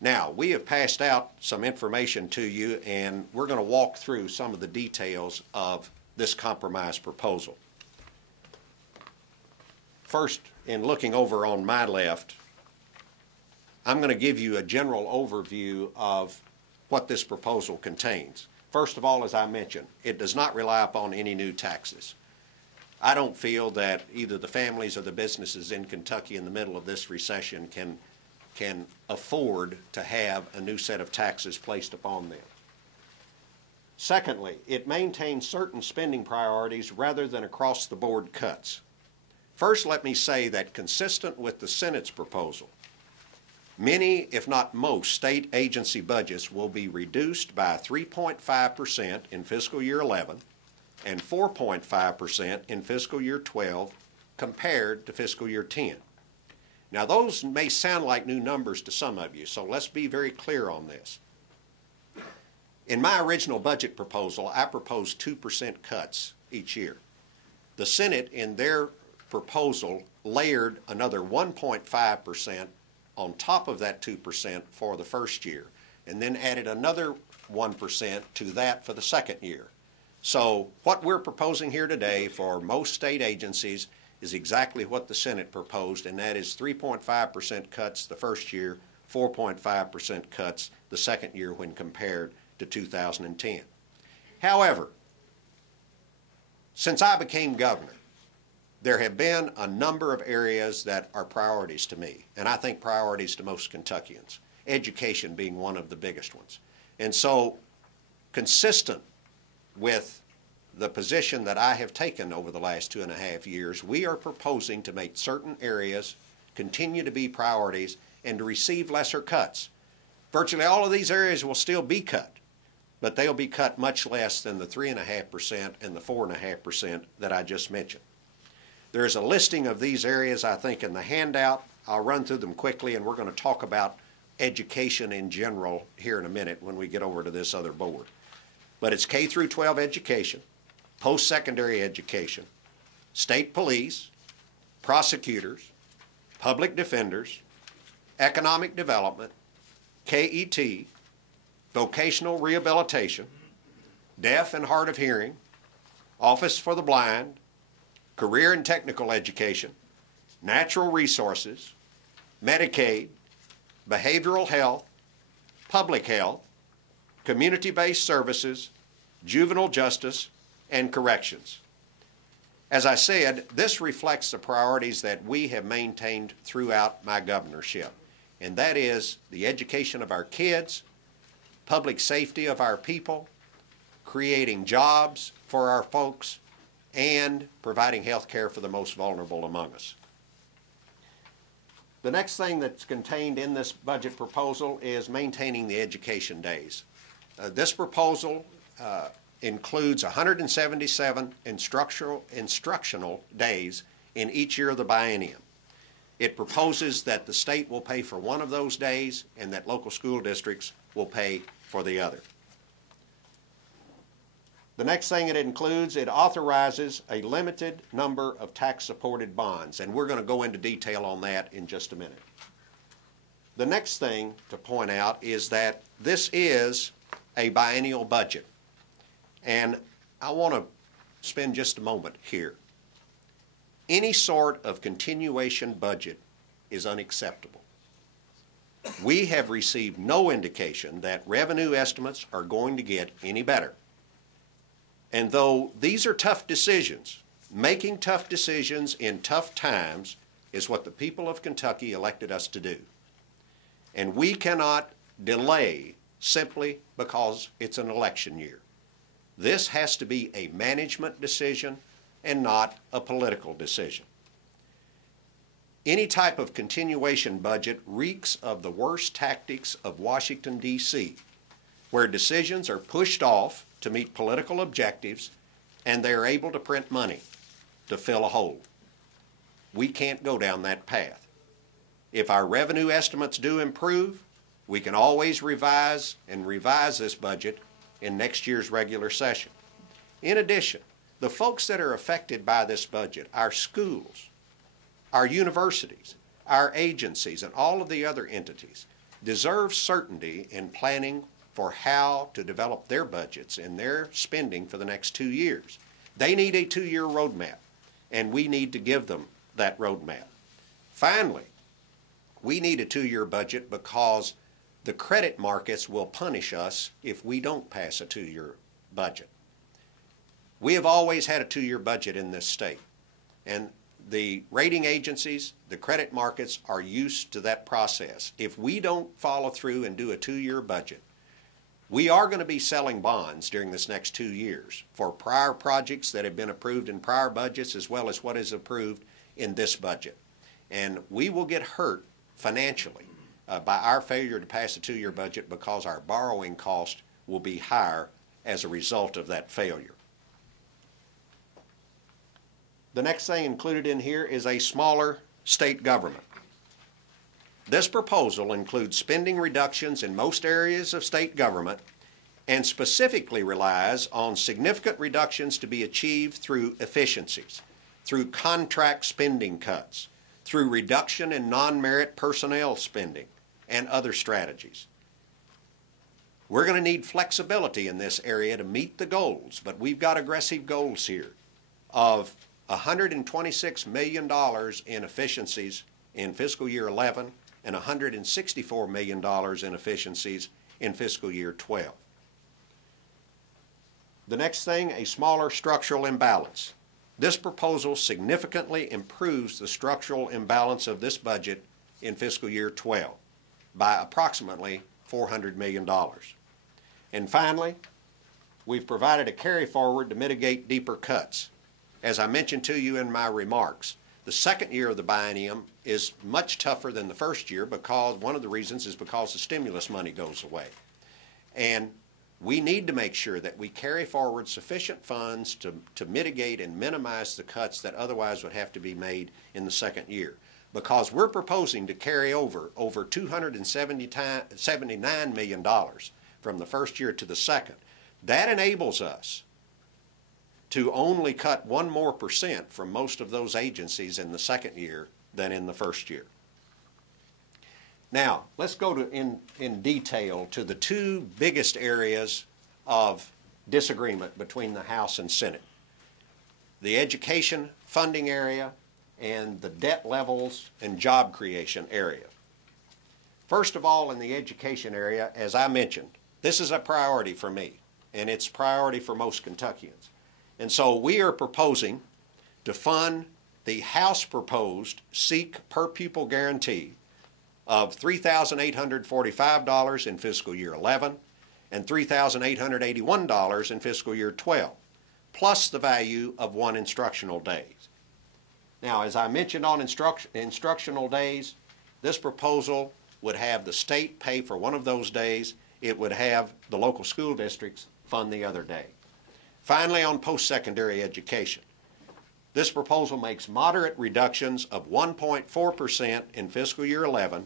Now, we have passed out some information to you, and we're going to walk through some of the details of this compromise proposal. First, in looking over on my left, I'm going to give you a general overview of what this proposal contains. First of all, as I mentioned, it does not rely upon any new taxes. I don't feel that either the families or the businesses in Kentucky in the middle of this recession can afford to have a new set of taxes placed upon them. Secondly, it maintains certain spending priorities rather than across-the-board cuts. First, let me say that consistent with the Senate's proposal, many, if not most, state agency budgets will be reduced by 3.5% in fiscal year 11 and 4.5% in fiscal year 12 compared to fiscal year 10. Now, those may sound like new numbers to some of you, so let's be very clear on this. In my original budget proposal, I proposed 2% cuts each year. The Senate, in their proposal, layered another 1.5% on top of that 2% for the first year, and then added another 1% to that for the second year. So what we're proposing here today for most state agencies is exactly what the Senate proposed, and that is 3.5% cuts the first year, 4.5% cuts the second year when compared to 2010. However, since I became governor, there have been a number of areas that are priorities to me, and I think priorities to most Kentuckians, education being one of the biggest ones. And so, consistent with the position that I have taken over the last 2.5 years, we are proposing to make certain areas continue to be priorities and to receive lesser cuts. Virtually all of these areas will still be cut, but they'll be cut much less than the 3.5% and the 4.5% that I just mentioned. There's a listing of these areas, I think, in the handout. I'll run through them quickly, and we're going to talk about education in general here in a minute when we get over to this other board. But it's K through 12 education, post-secondary education, state police, prosecutors, public defenders, economic development, KET, vocational rehabilitation, deaf and hard of hearing, office for the blind, career and technical education, natural resources, Medicaid, behavioral health, public health, community-based services, juvenile justice, and corrections. As I said, this reflects the priorities that we have maintained throughout my governorship, and that is the education of our kids, public safety of our people, creating jobs for our folks, and providing health care for the most vulnerable among us. The next thing that's contained in this budget proposal is maintaining the education days. This proposal includes 177 instructional days in each year of the biennium. It proposes that the state will pay for one of those days and that local school districts will pay for the other. The next thing it includes, it authorizes a limited number of tax-supported bonds, and we're going to go into detail on that in just a minute. The next thing to point out is that this is a biennial budget, and I want to spend just a moment here. Any sort of continuation budget is unacceptable. We have received no indication that revenue estimates are going to get any better. And though these are tough decisions, making tough decisions in tough times is what the people of Kentucky elected us to do. And we cannot delay simply because it's an election year. This has to be a management decision and not a political decision. Any type of continuation budget reeks of the worst tactics of Washington, D.C., where decisions are pushed off to meet political objectives and they are able to print money to fill a hole. We can't go down that path. If our revenue estimates do improve, we can always revise this budget in next year's regular session. In addition, the folks that are affected by this budget, our schools, our universities, our agencies, and all of the other entities, deserve certainty in planning for how to develop their budgets and their spending for the next 2 years. They need a 2-year roadmap, and we need to give them that roadmap. Finally, we need a 2-year budget because the credit markets will punish us if we don't pass a 2-year budget. We have always had a 2-year budget in this state, and the rating agencies, the credit markets are used to that process. If we don't follow through and do a 2-year budget, we are going to be selling bonds during this next 2 years for prior projects that have been approved in prior budgets as well as what is approved in this budget. And we will get hurt financially by our failure to pass a 2-year budget because our borrowing cost will be higher as a result of that failure. The next thing included in here is a smaller state government. This proposal includes spending reductions in most areas of state government and specifically relies on significant reductions to be achieved through efficiencies, through contract spending cuts, through reduction in non-merit personnel spending, and other strategies. We're going to need flexibility in this area to meet the goals, but we've got aggressive goals here of $126 million in efficiencies in fiscal year 11 and $164 million in efficiencies in fiscal year 12. The next thing, a smaller structural imbalance. This proposal significantly improves the structural imbalance of this budget in fiscal year 12 by approximately $400 million. And finally, we've provided a carry forward to mitigate deeper cuts. As I mentioned to you in my remarks, the second year of the biennium is much tougher than the first year because one of the reasons is because the stimulus money goes away. And we need to make sure that we carry forward sufficient funds to mitigate and minimize the cuts that otherwise would have to be made in the second year. Because we're proposing to carry over $279 million from the first year to the second. That enables us to only cut 1% more from most of those agencies in the second year than in the first year. Now, let's go to in detail to the two biggest areas of disagreement between the House and Senate: the education funding area and the debt levels and job creation area. First of all, in the education area, as I mentioned, this is a priority for me, and it's a priority for most Kentuckians. And so we are proposing to fund the House proposed SEEK per pupil guarantee of $3,845 in fiscal year 11 and $3,881 in fiscal year 12, plus the value of 1 instructional day. Now, as I mentioned on instructional days, this proposal would have the state pay for one of those days. It would have the local school districts fund the other day. Finally, on post-secondary education, this proposal makes moderate reductions of 1.4% in fiscal year 11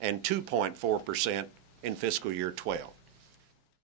and 2.4% in fiscal year 12.